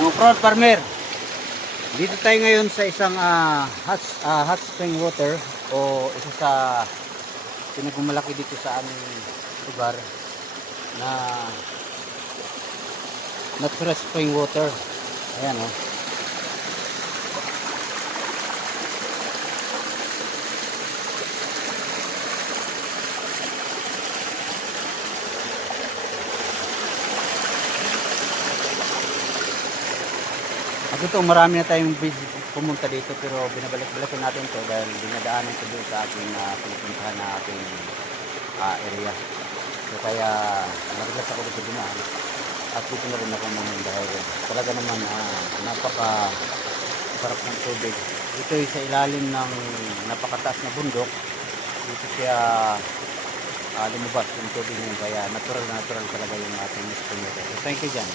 Mga proud farmer, dito tayo ngayon sa isang hot spring water o isa sa pinagmamalaki dito sa aming lugar na natural spring water. Ayan o. Ito marami na tayong pumunta dito pero binabalik-balikan natin to dahil dinadaanan ko doon sa ating pinupuntahan na ating area. So kaya naglas ako dito dumaan at dito na rin ako muna dahil talaga naman napaka sarap ng tubig. Ito ay sa ilalim ng napakataas na bundok. Dito siya lumabas yung tubig niya kaya natural talaga yung ating spring water. So thank you dyan.